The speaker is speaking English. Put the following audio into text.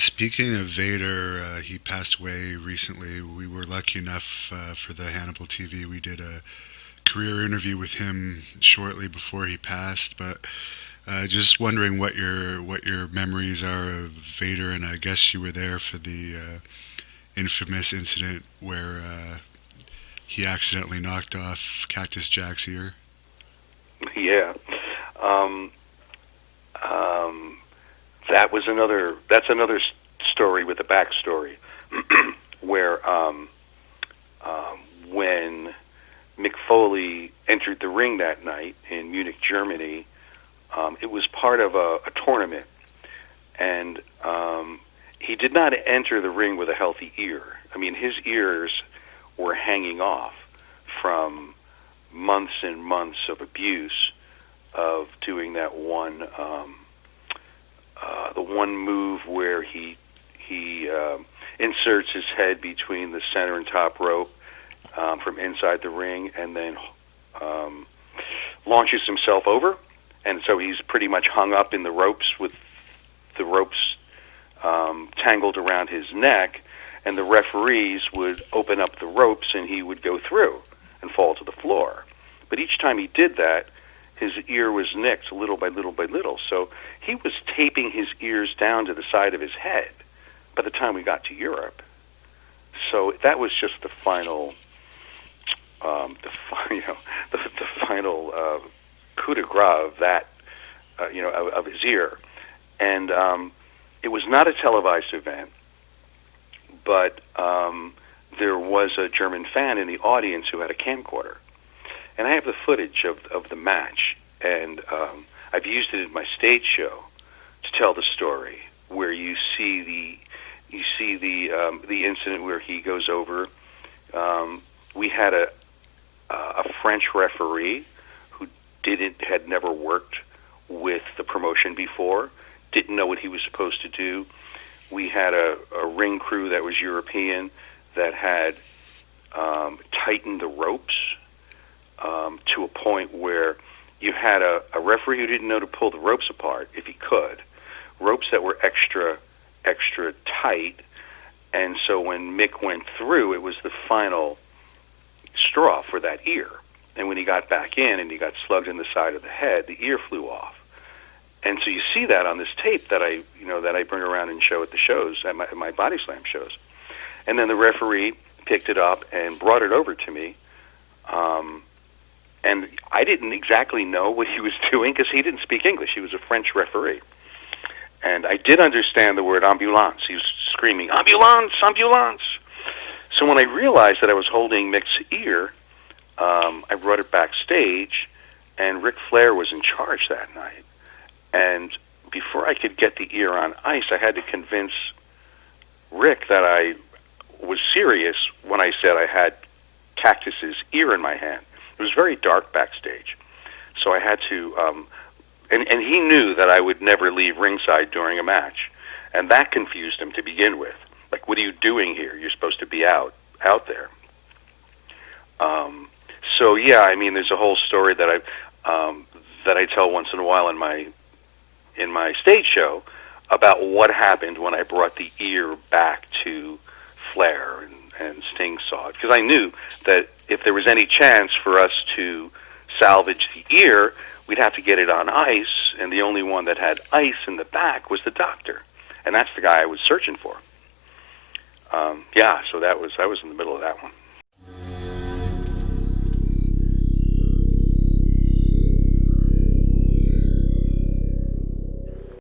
Speaking of Vader, he passed away recently. We were lucky enough for the Hannibal TV. We did a career interview with him shortly before he passed. But just wondering what your memories are of Vader, and I guess you were there for the infamous incident where he accidentally knocked off Cactus Jack's ear. Yeah. Um, um, that's another story with a backstory where when Mick Foley entered the ring that night in Munich, Germany, it was part of a tournament, and he did not enter the ring with a healthy ear. I mean, his ears were hanging off from months and months of abuse of doing that the one move where he inserts his head between the center and top rope from inside the ring, and then launches himself over, and so he's pretty much hung up in the ropes with the ropes tangled around his neck, and the referees would open up the ropes and he would go through and fall to the floor. But each time he did that, his ear was nicked little by little by little. So he was taping his ears down to the side of his head by the time we got to Europe. So that was just the final, the final coup de grace of that, of his ear. And it was not a televised event, but there was a German fan in the audience who had a camcorder. And I have the footage of the match, and I've used it in my stage show to tell the story, where you see the incident where he goes over. We had a French referee who had never worked with the promotion before, didn't know what he was supposed to do. We had a ring crew that was European that had tightened the ropes to a point where you had a referee who didn't know to pull the ropes apart if he could, ropes that were extra tight, and so when Mick went through, it was the final straw for that ear. And when he got back in and he got slugged in the side of the head, the ear flew off. And so you see that on this tape that I bring around and show at the shows, at my Body Slam shows. And then the referee picked it up and brought it over to me. And I didn't exactly know what he was doing because he didn't speak English. He was a French referee. And I did understand the word ambulance. He was screaming, ambulance, ambulance. So when I realized that I was holding Mick's ear, I brought it backstage, and Ric Flair was in charge that night. And before I could get the ear on ice, I had to convince Rick that I was serious when I said I had Cactus's ear in my hand. It was very dark backstage. So I had to, and he knew that I would never leave ringside during a match. And that confused him to begin with. Like, what are you doing here? You're supposed to be out there. So yeah, I mean, there's a whole story that I tell once in a while in my stage show about what happened when I brought the ear back to Flair and Sting saw it, because I knew that if there was any chance for us to salvage the ear, we'd have to get it on ice, and the only one that had ice in the back was the doctor, and that's the guy I was searching for. Yeah, so I was in the middle of that one.